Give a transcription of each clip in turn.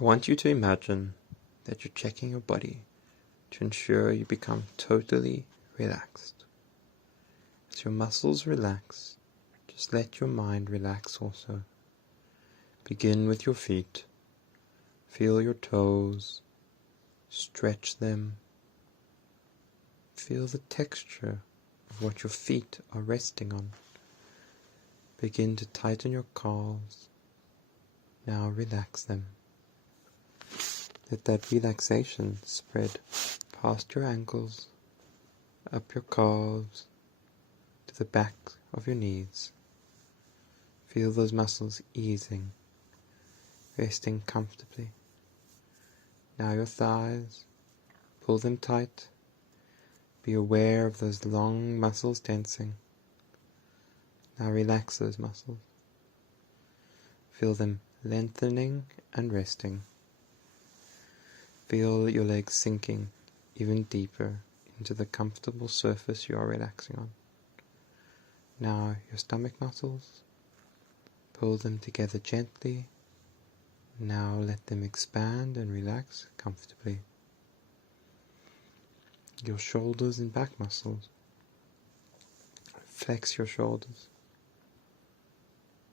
I want you to imagine that you're checking your body to ensure you become totally relaxed. As your muscles relax, just let your mind relax also. Begin with your feet. Feel your toes. Stretch them. Feel the texture of what your feet are resting on. Begin to tighten your calves. Now relax them. Let that relaxation spread past your ankles, up your calves, to the back of your knees. Feel those muscles easing, resting comfortably. Now your thighs, pull them tight. Be aware of those long muscles tensing. Now relax those muscles. Feel them lengthening and resting. Feel your legs sinking even deeper into the comfortable surface you are relaxing on. Now your stomach muscles, pull them together gently. Now let them expand and relax comfortably. Your shoulders and back muscles, flex your shoulders.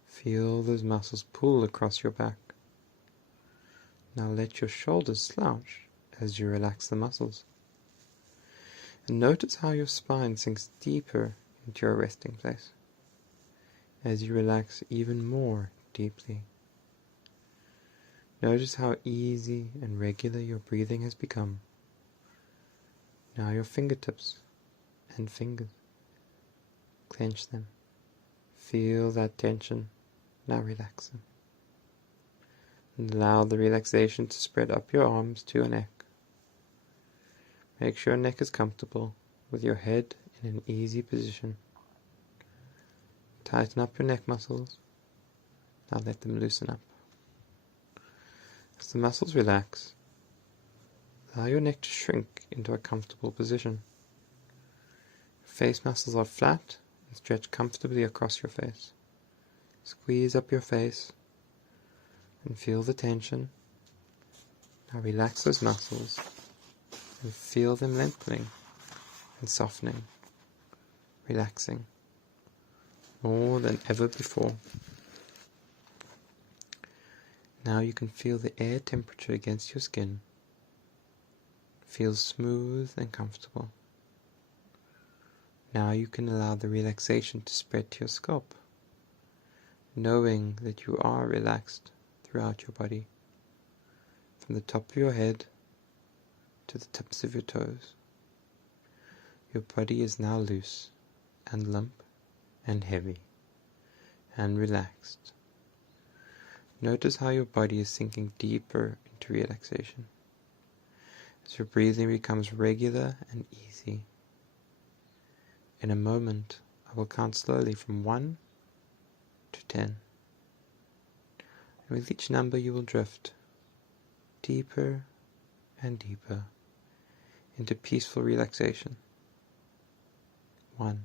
Feel those muscles pull across your back. Now let your shoulders slouch as you relax the muscles. And notice how your spine sinks deeper into your resting place as you relax even more deeply. Notice how easy and regular your breathing has become. Now your fingertips and fingers, clench them. Feel that tension. Now relax them. And allow the relaxation to spread up your arms to your neck. Make sure your neck is comfortable with your head in an easy position. Tighten up your neck muscles. Now let them loosen up. As the muscles relax, allow your neck to shrink into a comfortable position. Your face muscles are flat and stretch comfortably across your face. Squeeze up your face and feel the tension. Now relax those muscles and feel them lengthening and softening, relaxing more than ever before. Now you can feel the air temperature against your skin. Feel smooth and comfortable. Now you can allow the relaxation to spread to your scalp, knowing that you are relaxed throughout your body, from the top of your head to the tips of your toes. Your body is now loose and limp and heavy and relaxed. Notice how your body is sinking deeper into relaxation as your breathing becomes regular and easy. In a moment, I will count slowly from 1 to 10. And with each number you will drift deeper and deeper into peaceful relaxation. 1,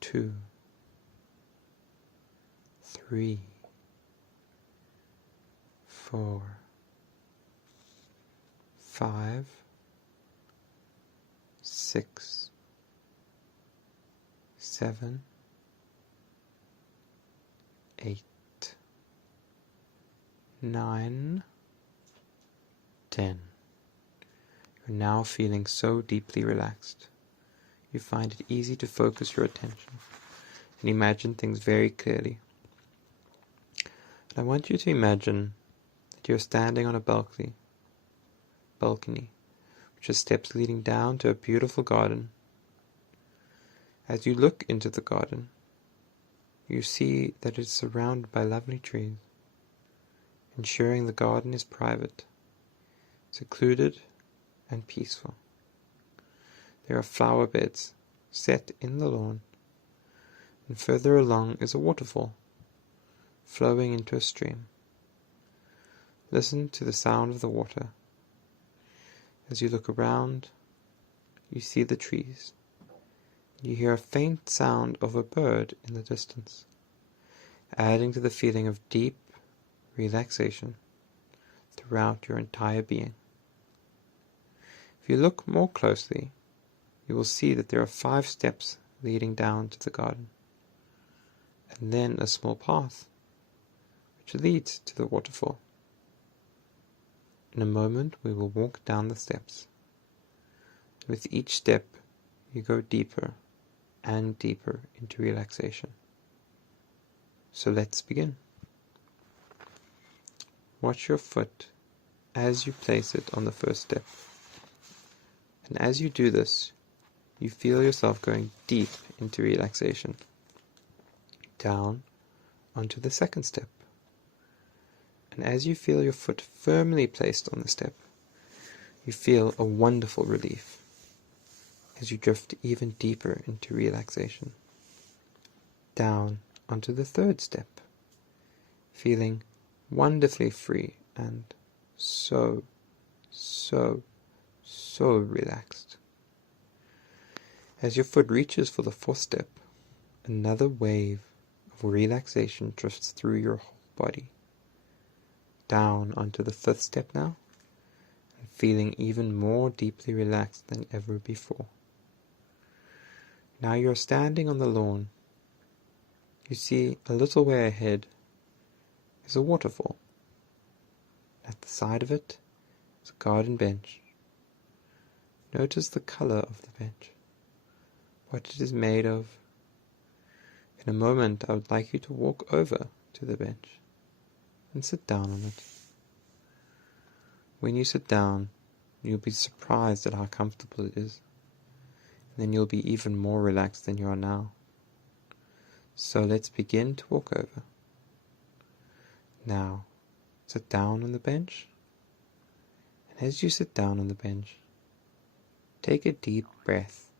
2, 3, 4, 5, 6, 7, 8, 9, 10. You're now feeling so deeply relaxed. You find it easy to focus your attention and imagine things very clearly. And I want you to imagine that you're standing on a balcony, which has steps leading down to a beautiful garden. As you look into the garden, you see that it is surrounded by lovely trees, ensuring the garden is private, secluded, and peaceful. There are flower beds set in the lawn, and further along is a waterfall, flowing into a stream. Listen to the sound of the water. As you look around, you see the trees. You hear a faint sound of a bird in the distance, adding to the feeling of deep relaxation throughout your entire being. If you look more closely, you will see that there are 5 steps leading down to the garden, and then a small path which leads to the waterfall. In a moment we will walk down the steps. With each step you go deeper and deeper into relaxation. So let's begin. Watch your foot as you place it on the first step. And as you do this, you feel yourself going deep into relaxation. Down onto the second step. And as you feel your foot firmly placed on the step, you feel a wonderful relief as you drift even deeper into relaxation. Down onto the third step, feeling wonderfully free and so relaxed. As your foot reaches for the fourth step, another wave of relaxation drifts through your whole body. Down onto the fifth step now, and feeling even more deeply relaxed than ever before. Now you're standing on the lawn. You see a little way ahead is a waterfall. At the side of it is a garden bench. Notice the color of the bench, what it is made of. In a moment I would like you to walk over to the bench and sit down on it. When you sit down, you'll be surprised at how comfortable it is. And then you'll be even more relaxed than you are now. So let's begin to walk over. Now, sit down on the bench. And as you sit down on the bench, take a deep breath.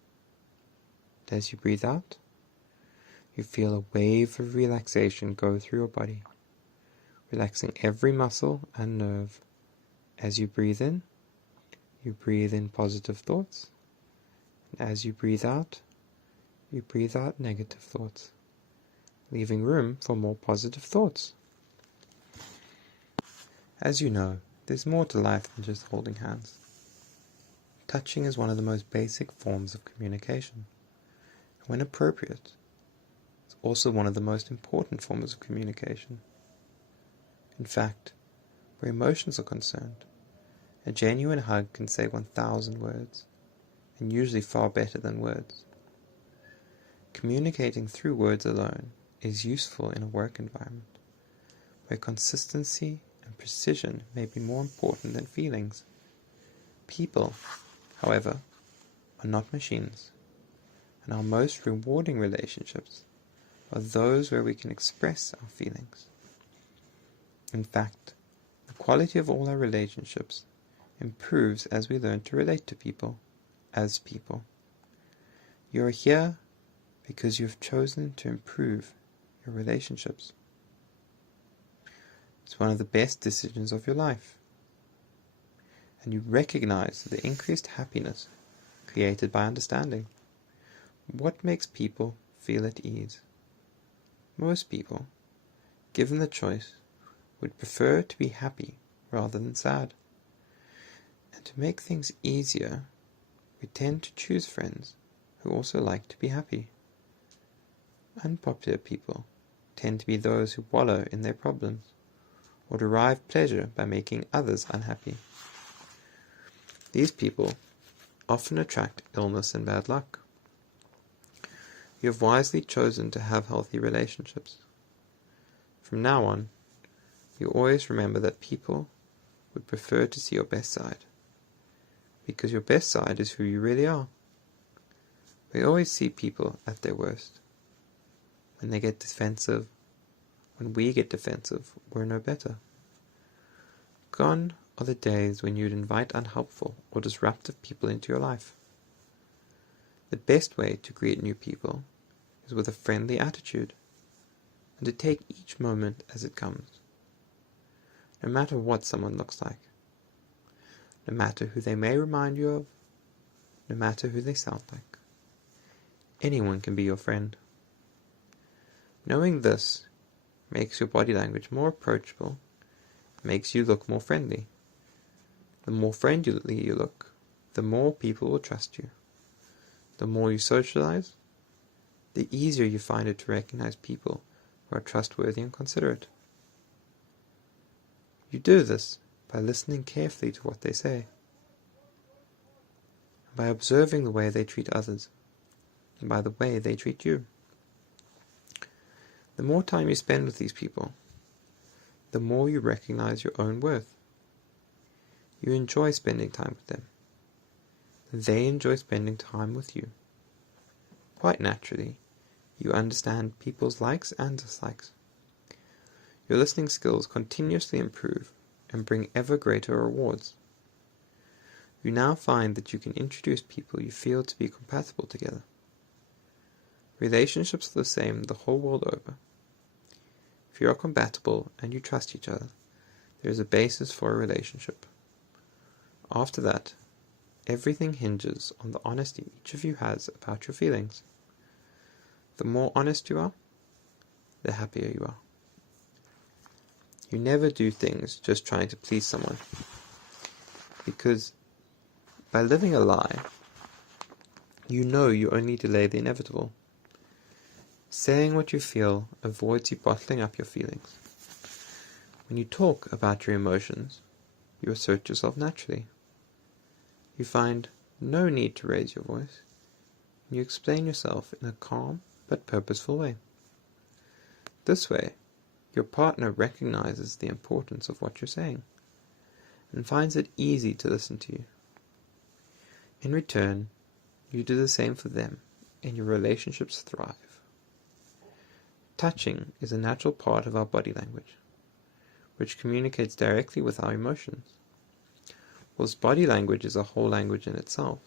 And as you breathe out, you feel a wave of relaxation go through your body, relaxing every muscle and nerve. As you breathe in positive thoughts. And as you breathe out negative thoughts, leaving room for more positive thoughts. As you know, there's more to life than just holding hands. Touching is one of the most basic forms of communication. And when appropriate, it's also one of the most important forms of communication. In fact, where emotions are concerned, a genuine hug can say 1,000 words, and usually far better than words. Communicating through words alone is useful in a work environment, where consistency and precision may be more important than feelings. People, however, are not machines, and our most rewarding relationships are those where we can express our feelings. In fact, the quality of all our relationships improves as we learn to relate to people as people. You are here because you have chosen to improve your relationships. It's one of the best decisions of your life. And you recognize the increased happiness created by understanding. What makes people feel at ease? Most people, given the choice, would prefer to be happy rather than sad. And to make things easier, we tend to choose friends who also like to be happy. Unpopular people tend to be those who wallow in their problems, or derive pleasure by making others unhappy. These people often attract illness and bad luck. You have wisely chosen to have healthy relationships. From now on, you always remember that people would prefer to see your best side, because your best side is who you really are. We always see people at their worst. When they get defensive, when we get defensive, we're no better. Gone are the days when you'd invite unhelpful or disruptive people into your life. The best way to greet new people is with a friendly attitude, and to take each moment as it comes. No matter what someone looks like, no matter who they may remind you of, no matter who they sound like. Anyone can be your friend. Knowing this makes your body language more approachable makes you look more friendly. The more friendly you look, the more people will trust you. The more you socialize, the easier you find it to recognize people who are trustworthy and considerate. You do this by listening carefully to what they say, by observing the way they treat others, and by the way they treat you. The more time you spend with these people, the more you recognize your own worth. You enjoy spending time with them. They enjoy spending time with you. Quite naturally, you understand people's likes and dislikes. Your listening skills continuously improve and bring ever greater rewards. You now find that you can introduce people you feel to be compatible together. Relationships are the same the whole world over. If you are compatible and you trust each other, there is a basis for a relationship. After that, everything hinges on the honesty each of you has about your feelings. The more honest you are, the happier you are. You never do things just trying to please someone, because by living a lie, you know you only delay the inevitable. Saying what you feel avoids you bottling up your feelings. When you talk about your emotions, you assert yourself naturally. You find no need to raise your voice, and you explain yourself in a calm but purposeful way. This way, your partner recognizes the importance of what you're saying, and finds it easy to listen to you. In return, you do the same for them, and your relationships thrive. Touching is a natural part of our body language, which communicates directly with our emotions. Whilst body language is a whole language in itself,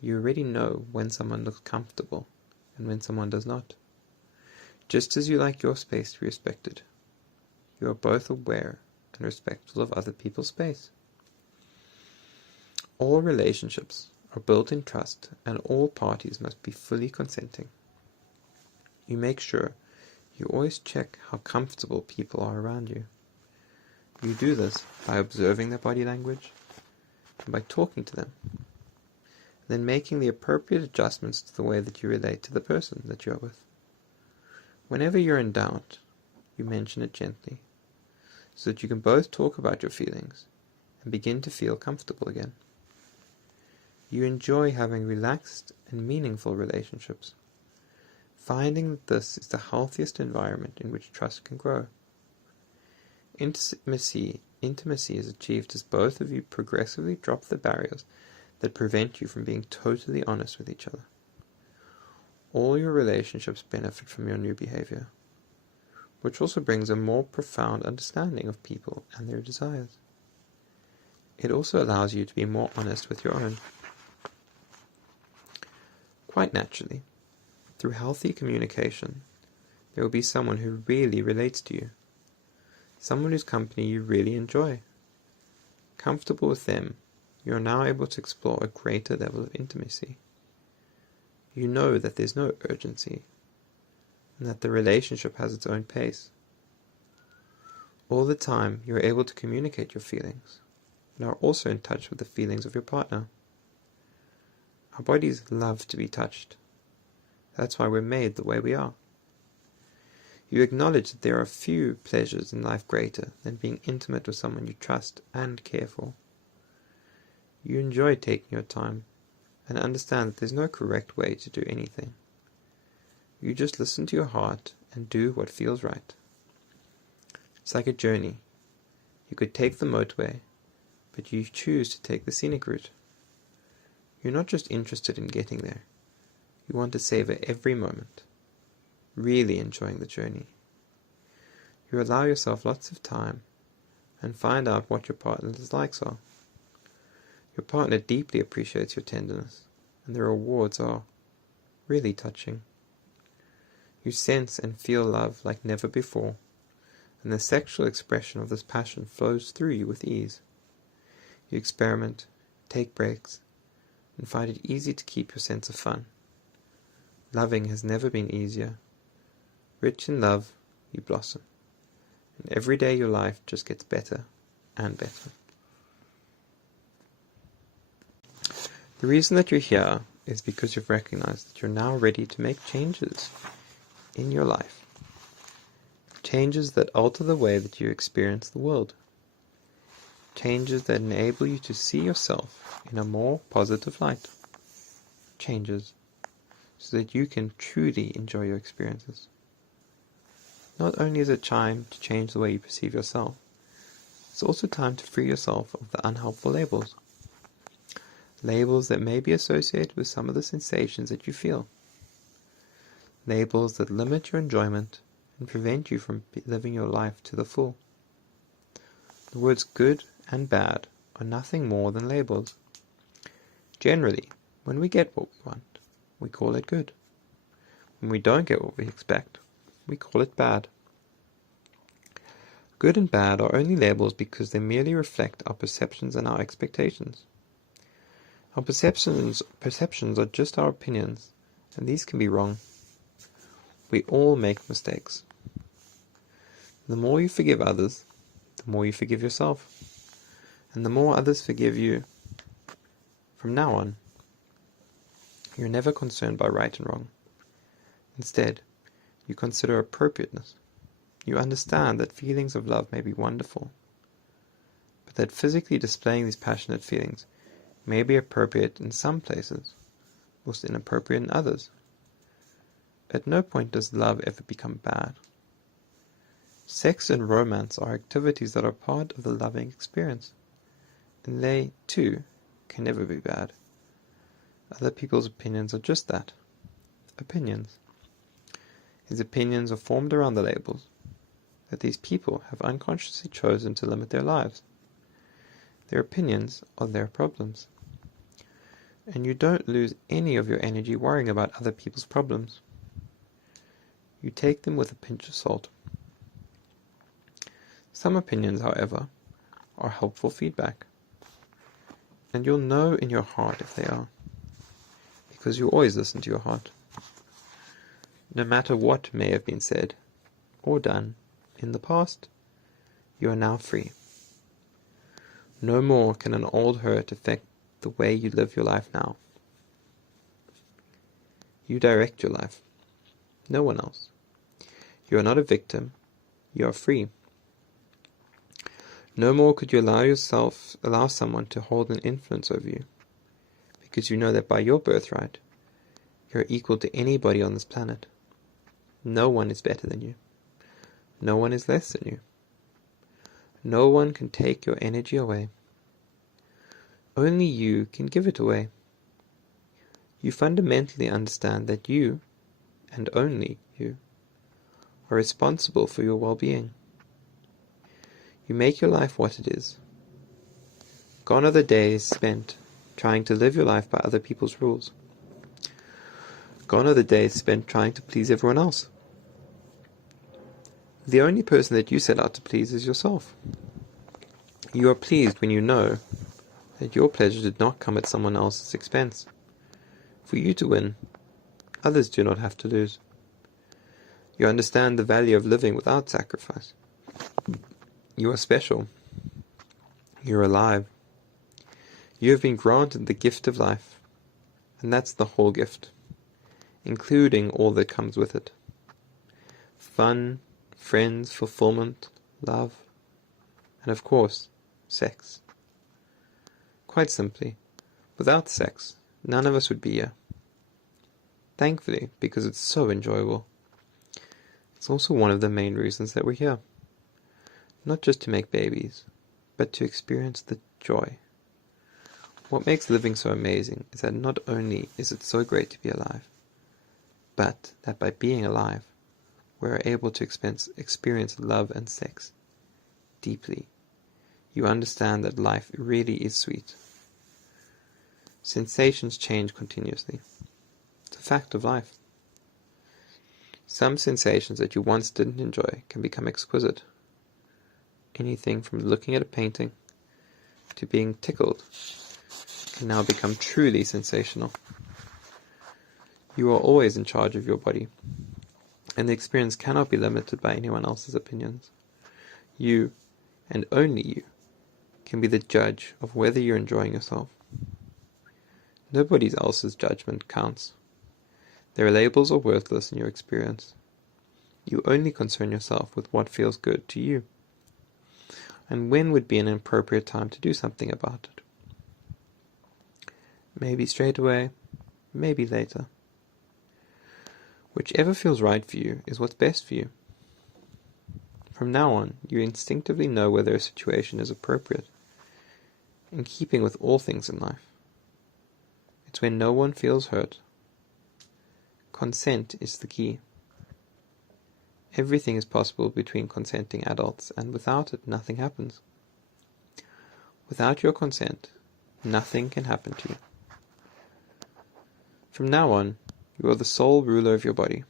you already know when someone looks comfortable and when someone does not. Just as you like your space to be respected, you are both aware and respectful of other people's space. All relationships are built in trust, and all parties must be fully consenting. You make sure you always check how comfortable people are around you. You do this by observing their body language and by talking to them, and then making the appropriate adjustments to the way that you relate to the person that you are with. Whenever you're in doubt, you mention it gently, so that you can both talk about your feelings and begin to feel comfortable again. You enjoy having relaxed and meaningful relationships, finding that this is the healthiest environment in which trust can grow. Intimacy is achieved as both of you progressively drop the barriers that prevent you from being totally honest with each other. All your relationships benefit from your new behavior, which also brings a more profound understanding of people and their desires. It also allows you to be more honest with your own. Quite naturally, through healthy communication, there will be someone who really relates to you, someone whose company you really enjoy. Comfortable with them, you are now able to explore a greater level of intimacy. You know that there's no urgency, and that the relationship has its own pace. All the time, you are able to communicate your feelings, and are also in touch with the feelings of your partner. Our bodies love to be touched. That's why we're made the way we are. You acknowledge that there are few pleasures in life greater than being intimate with someone you trust and care for. You enjoy taking your time, and understand that there's no correct way to do anything. You just listen to your heart and do what feels right. It's like a journey. You could take the motorway, but you choose to take the scenic route. You're not just interested in getting there. You want to savor every moment, really enjoying the journey. You allow yourself lots of time and find out what your partner's likes are. Your partner deeply appreciates your tenderness, and the rewards are really touching. You sense and feel love like never before, and the sexual expression of this passion flows through you with ease. You experiment, take breaks, and find it easy to keep your sense of fun. Loving has never been easier. Rich in love, you blossom. And every day your life just gets better and better. The reason that you're here is because you've recognized that you're now ready to make changes in your life. Changes that alter the way that you experience the world. Changes that enable you to see yourself in a more positive light. Changes so that you can truly enjoy your experiences. Not only is it time to change the way you perceive yourself, it's also time to free yourself of the unhelpful labels. Labels that may be associated with some of the sensations that you feel. Labels that limit your enjoyment and prevent you from living your life to the full. The words good and bad are nothing more than labels. Generally, when we get what we want, we call it good. When we don't get what we expect, we call it bad. Good and bad are only labels because they merely reflect our perceptions and our expectations. Our perceptions are just our opinions, and these can be wrong. We all make mistakes. The more you forgive others, the more you forgive yourself. And the more others forgive you, from now on, you're never concerned by right and wrong. Instead, you consider appropriateness. You understand that feelings of love may be wonderful, but that physically displaying these passionate feelings may be appropriate in some places, most inappropriate in others. At no point does love ever become bad. Sex and romance are activities that are part of the loving experience, and they, too, can never be bad. Other people's opinions are just that, opinions. His opinions are formed around the labels that these people have unconsciously chosen to limit their lives. Their opinions are their problems. And you don't lose any of your energy worrying about other people's problems. You take them with a pinch of salt. Some opinions, however, are helpful feedback. And you'll know in your heart if they are, because you always listen to your heart. No matter what may have been said or done in the past, you are now free. No more can an old hurt affect the way you live your life now. You direct your life, no one else. You are not a victim, you are free. No more could you allow someone to hold an influence over you, because you know that by your birthright, you are equal to anybody on this planet. No one is better than you. No one is less than you. No one can take your energy away. Only you can give it away. You fundamentally understand that you, and only you, are responsible for your well-being. You make your life what it is. Gone are the days spent trying to live your life by other people's rules. Gone are the days spent trying to please everyone else. The only person that you set out to please is yourself. You are pleased when you know that your pleasure did not come at someone else's expense. For you to win, others do not have to lose. You understand the value of living without sacrifice. You are special. You're alive. You have been granted the gift of life, and that's the whole gift, including all that comes with it. Fun, friends, fulfillment, love, and of course, sex. Quite simply, without sex, none of us would be here. Thankfully, because it's so enjoyable. It's also one of the main reasons that we're here. Not just to make babies, but to experience the joy. What makes living so amazing is that not only is it so great to be alive, but that by being alive, we're able to experience love and sex deeply. You understand that life really is sweet. Sensations change continuously. It's a fact of life. Some sensations that you once didn't enjoy can become exquisite. Anything from looking at a painting to being tickled can now become truly sensational. You are always in charge of your body, and the experience cannot be limited by anyone else's opinions. You, and only you, can be the judge of whether you're enjoying yourself. Nobody else's judgment counts. Their labels are worthless in your experience. You only concern yourself with what feels good to you, and when would be an appropriate time to do something about it. Maybe straight away, maybe later. Whichever feels right for you is what's best for you. From now on, you instinctively know whether a situation is appropriate, in keeping with all things in life. It's when no one feels hurt. Consent is the key. Everything is possible between consenting adults, and without it, nothing happens. Without your consent, nothing can happen to you. From now on, you are the sole ruler of your body.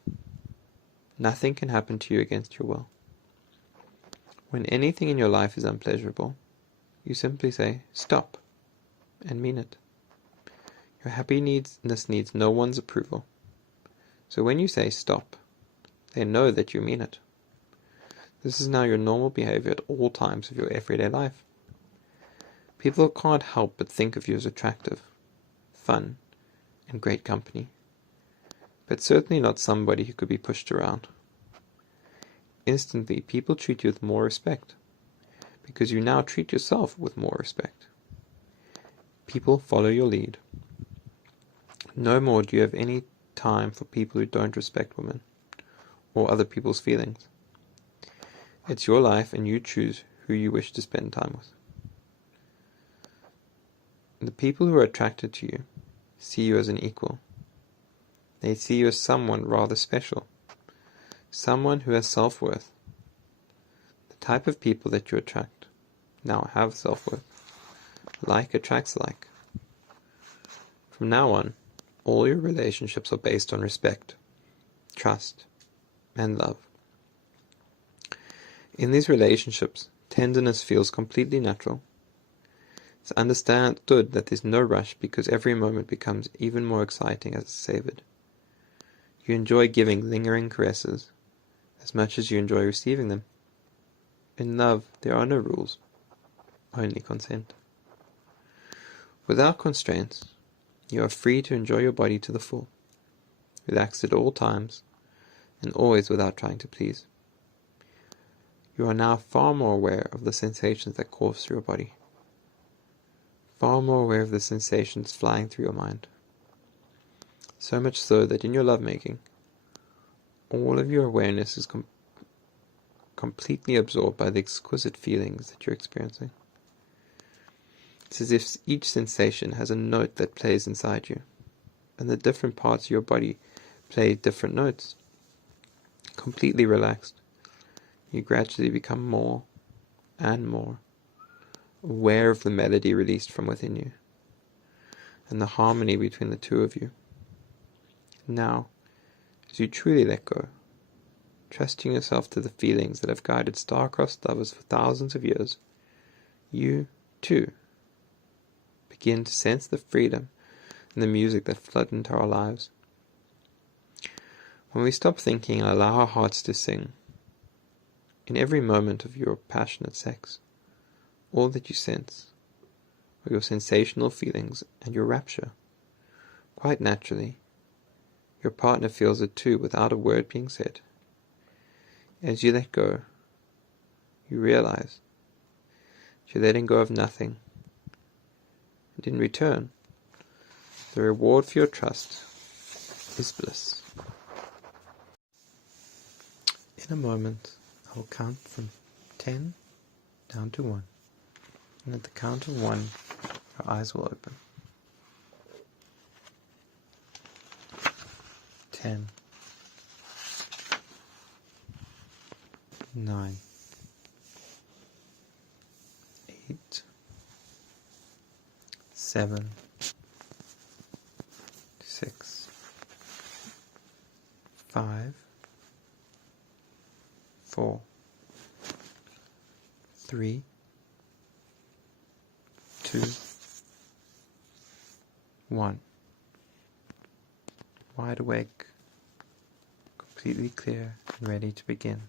Nothing can happen to you against your will. When anything in your life is unpleasurable, you simply say, "Stop," and mean it. Your happiness needs no one's approval. So when you say "stop," they know that you mean it. This is now your normal behavior at all times of your everyday life. People can't help but think of you as attractive, fun, and great company, but certainly not somebody who could be pushed around. Instantly, people treat you with more respect, because you now treat yourself with more respect. People follow your lead. No more do you have any time for people who don't respect women, or other people's feelings. It's your life, and you choose who you wish to spend time with. The people who are attracted to you see you as an equal. They see you as someone rather special, someone who has self-worth. The type of people that you attract now have self-worth. Like attracts like. From now on, all your relationships are based on respect, trust, and love. In these relationships, tenderness feels completely natural. It's understood that there's no rush, because every moment becomes even more exciting as it's savored. You enjoy giving lingering caresses as much as you enjoy receiving them. In love, there are no rules, only consent. Without constraints, you are free to enjoy your body to the full, relaxed at all times, and always without trying to please. You are now far more aware of the sensations that course through your body, far more aware of the sensations flying through your mind. So much so that in your lovemaking, all of your awareness is completely absorbed by the exquisite feelings that you're experiencing. It's as if each sensation has a note that plays inside you, and the different parts of your body play different notes. Completely relaxed, you gradually become more and more aware of the melody released from within you, and the harmony between the two of you. Now, as you truly let go, trusting yourself to the feelings that have guided star-crossed lovers for thousands of years, you, too, begin to sense the freedom and the music that flood into our lives. When we stop thinking and allow our hearts to sing, in every moment of your passionate sex, all that you sense are your sensational feelings and your rapture. Quite naturally, your partner feels it too without a word being said. As you let go, you realize that you're letting go of nothing, and in return, the reward for your trust is bliss. In a moment, I will count from 10 down to 1, and at the count of 1, your eyes will open. 10, 9, 8, 7, 6, 5, 4, 3, 2, 1. Wide awake, completely clear and ready to begin.